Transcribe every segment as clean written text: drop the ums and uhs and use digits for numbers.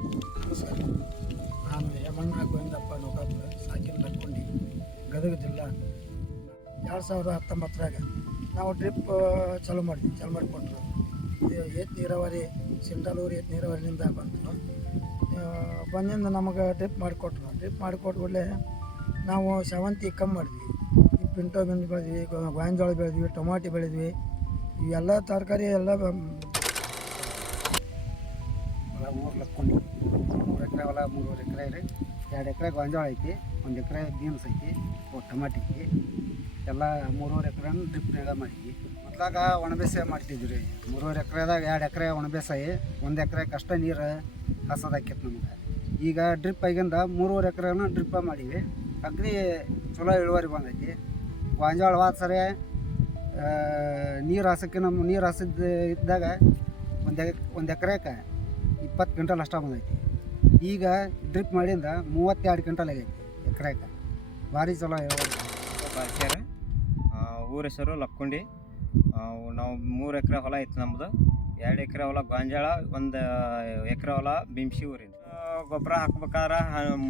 ನಮಸ್ಕಾರ. ನಾನು ಯಮಣ್ಣ ಗೋವಿಂದಪ್ಪ ನೌಕಾಪುರ ಸಾಕಿನ ಲಕ್ಕೊಂಡಿ ಗದಗ ಜಿಲ್ಲಾ. 2019ರಾಗ ನಾವು ಡ್ರಿಪ್ ಚಾಲು ಮಾಡಿಕೊಟ್ರು. ಇದು ಏತ್ ನೀರಾವರಿ ಸಿಂಟಲೂರು ಏತ್ ನೀರಾವರಿಯಿಂದ ಬಂದಿಂದ ನಮಗೆ ಡ್ರಿಪ್ ಮಾಡಿಕೊಟ್ಬಿಡ್ಲೆ ನಾವು ಸೇವಂತಿ ಕಮ್ಮಿ ಮಾಡಿದ್ವಿ. ಈ ಪಿಂಟೋ ಬೆಂದು ಬೆಳೆದ್ವಿ, ಗೋವಿನಜೋಳ ಬೆಳೆದ್ವಿ, ಟೊಮಾಟಿ ಬೆಳೆದ್ವಿ. ಇವೆಲ್ಲ ತರಕಾರಿ ಎಲ್ಲ 3 ಲಕ್ಕೊಂಡಿ 3 ಎಕರೆ ಹೊಲ, 3.5 ಎಕರೆ ರೀ. 2 ಎಕರೆ ಗೋವಿನಜೋಳ ಐತಿ, 1 ಎಕರೆ ಬೀನ್ಸ್ ಐತಿ, ಟೊಮಾಟಿ ಐತಿ. ಎಲ್ಲ 3.5 ಎಕರೆನ ಡ್ರಿಪ್ನಾಗ ಮಾಡಿದ್ವಿ. ಮೊದಲಾಗ ಒಣಬೇಸಾಯ ಮಾಡ್ತಿದ್ವಿ ರೀ. 3.5 ಎಕರೆದಾಗ 2 ಎಕರೆ ಒಣಬೇಸಾಯ, 1 ಎಕರೆಗೆ ಅಷ್ಟೇ ನೀರು ಹಾಸೋದಾಕೈತಿ ನಮ್ಗೆ. ಈಗ ಡ್ರಿಪ್ ಆಗಿಂದ 3.5 ಎಕರೆನ ಡ್ರಿಪ್ಪ ಮಾಡೀವಿ. ಅಗ್ದಿ ಚಲೋ ಇಳುವರಿ ಬಂದೈತಿ. ಗೋವಿನಜೋಳ ಸರಿ ನೀರು ಹಾಸಿದ್ದು ಇದ್ದಾಗ ಒಂದು ಎಕರೆಗೆ 20 ಕ್ವಿಂಟಲ್ ಅಷ್ಟೇ ಬಂದೈತಿ. ಈಗ ಡ್ರಿಪ್ ಮಾಡಿಂದ 32 ಕ್ವಿಂಟಲ್ ಆಗೈತಿ ಎಕರೆಗೆ. ಭಾರಿ ಚಲೋ ಇಳುವರಿ. ಬಾರ್ಕ್ಯಾರ ಊರ ಹೆಸರು ಲಕ್ಕೊಂಡಿ. ನಾವು 3 ಎಕರೆ ಹೊಲ ಐತಿ ನಮ್ಮದು. 2 ಎಕರೆ ಹೊಲ ಗೋವಿನಜೋಳ, 1 ಎಕರೆ ಹೊಲ ಬಿಮ್ಸಿ ಊರಿಂದ. ಗೊಬ್ಬರ ಹಾಕ್ಬೇಕಾದ್ರೆ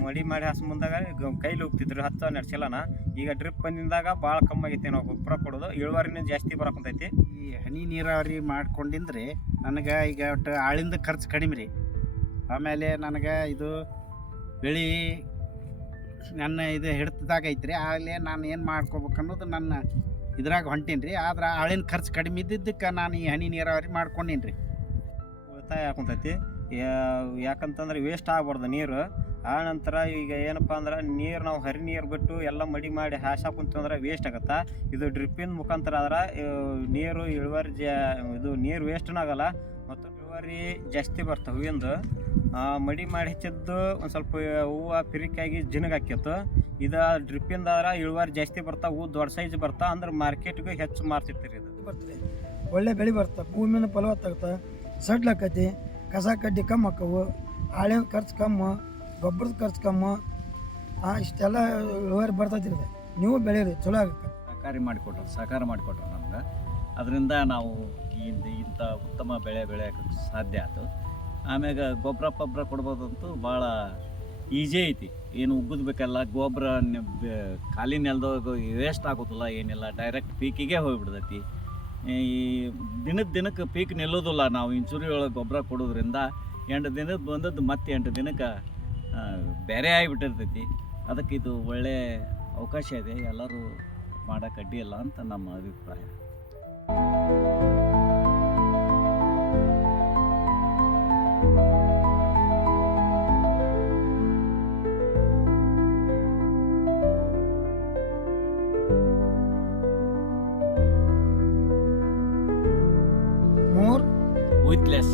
ಮಡಿ ಮಾಡಿ ಹಾಸು ಮುಂದಾಗ ಕೈಲಿ ಹೋಗ್ತಿದ್ರು 10-12 ಚಲನ. ಈಗ ಡ್ರಿಪ್ ಬಂದಿಂದಾಗ ಭಾಳ ಕಮ್ಮಿ ಆಗೈತಿ ನಾವು ಗೊಬ್ಬರ ಕೊಡೋದು. ಇಳುವರಿನೇ ಜಾಸ್ತಿ ಬರಕುಂತೈತಿ. ಈ ಹನಿ ನೀರಾವರಿ ಮಾಡ್ಕೊಂಡಿಂದ್ರೆ ನನಗೆ ಈಗ ಒಟ್ಟು ಆಳಿಂದ ಖರ್ಚು ಕಡಿಮೆ ರೀ. ಆಮೇಲೆ ನನಗೆ ಇದು ಬೆಳೆ ನನ್ನ ಇದು ಹಿಡ್ತದಾಗ ಐತ್ರಿ. ಆಗಲೇ ನಾನು ಏನು ಮಾಡ್ಕೋಬೇಕು ಅನ್ನೋದು ನನ್ನ ಇದ್ರಾಗ ಹೊಂಟೀನಿ ರೀ. ಆದ್ರೆ ಆಳಿನ ಖರ್ಚು ಕಡಿಮೆ ಇದ್ದಿದ್ದಕ್ಕೆ ನಾನು ಈ ಹನಿ ನೀರಾವರಿ ಮಾಡ್ಕೊಂಡೀನಿ ರೀ. ಉಳಿತಾಯ ಹಾಕೊಂತೈತಿ. ಯಾಕಂತಂದ್ರೆ ವೇಸ್ಟ್ ಆಗ್ಬಾರ್ದು ನೀರು. ಆ ನಂತರ ಈಗ ಏನಪ್ಪ ಅಂದ್ರೆ ನೀರು ನಾವು ಹರಿ ನೀರು ಬಿಟ್ಟು ಎಲ್ಲ ಮಡಿ ಮಾಡಿ ಹಾಸಾಕುಂತಂದ್ರೆ ವೇಸ್ಟ್ ಆಗುತ್ತೆ. ಇದು ಡ್ರಿಪ್ಪಿನ ಮುಖಾಂತರ ಆದ್ರೆ ನೀರು ಇಳುವರಿ ಇದು ನೀರು ವೇಸ್ಟೂ ಆಗಲ್ಲ ಮತ್ತು ಇಳುವರಿ ಜಾಸ್ತಿ ಬರ್ತವೆ. ಹೂವಿಂದು ಮಡಿ ಮಾಡಿ ಹೆಚ್ಚಿದ್ದು ಒಂದು ಸ್ವಲ್ಪ ಹೂವು ಪಿರಿಕಾಗಿ ಜಿನಗೆ ಹಾಕಿತ್ತು. ಇದು ಡ್ರಿಪ್ಪಿಂದ ಆದ್ರೆ ಇಳುವರಿ ಜಾಸ್ತಿ ಬರ್ತಾವೆ, ಹೂವು ದೊಡ್ಡ ಸೈಜ್ ಬರ್ತಾವೆ. ಅಂದ್ರೆ ಮಾರ್ಕೆಟ್ಗೆ ಹೆಚ್ಚು ಮಾರ್ತಿರ್ತೀರಿ. ಇದು ಬರ್ತದೆ, ಒಳ್ಳೆ ಬೆಳೆ ಬರ್ತವೆ, ಭೂಮಿನ ಫಲವತ್ತಾಗುತ್ತೆ, ಸಡ್ಲಾಕೈತಿ, ಕಸ ಕಡ್ಡಿ ಕಮ್ಮಿ ಆಕ್ಕವು, ಹಾಳಿನ ಖರ್ಚು ಕಮ್ಮಿ, ಗೊಬ್ಬರದ ಖರ್ಚು ಕಮ್ಮಿ. ಇಷ್ಟೆಲ್ಲ ಇಳುವರಿ ಬರ್ತೈತಿ. ನೀವು ಬೆಳೀರಿ, ಚಲೋ ಆಗುತ್ತೆ. ಸಹಕಾರ ಮಾಡಿಕೊಟ್ರು ನಮ್ಗೆ. ಅದರಿಂದ ನಾವು ಇಂಥ ಉತ್ತಮ ಬೆಳೆ ಬೆಳೆಯೋಕೆ ಸಾಧ್ಯ ಆಯ್ತು. ಆಮ್ಯಾಗ ಗೊಬ್ಬರ ಕೊಡ್ಬೋದಂತೂ ಭಾಳ ಈಜಿ ಐತಿ. ಏನು ಉಗ್ಗದ್ಬೇಕಲ್ಲ, ಗೊಬ್ಬರ ಖಾಲಿ ನೆಲದಾಗ ವೇಸ್ಟ್ ಆಗೋದಿಲ್ಲ, ಏನಿಲ್ಲ, ಡೈರೆಕ್ಟ್ ಪೀಕಿಗೆ ಹೋಗಿಬಿಡ್ತೈತಿ. ಈ ದಿನಕ್ಕೆ ಪೀಕ್ ನಿಲ್ಲೋದಿಲ್ಲ. ನಾವು ಇಂಚುರಿ ಒಳಗೆ ಗೊಬ್ಬರ ಕೊಡೋದ್ರಿಂದ 8 ದಿನದ ಬಂದದ್ದು ಮತ್ತೆ 8 ದಿನಕ್ಕೆ ಬೇರೆ ಆಗಿಬಿಟ್ಟಿರ್ತೈತಿ. ಅದಕ್ಕೆ ಇದು ಒಳ್ಳೆಯ ಅವಕಾಶ ಇದೆ, ಎಲ್ಲರೂ ಮಾಡೋಕೆ ಅಡ್ಡಿಯಿಲ್ಲ ಅಂತ ನಮ್ಮ ಅಭಿಪ್ರಾಯ. more With less.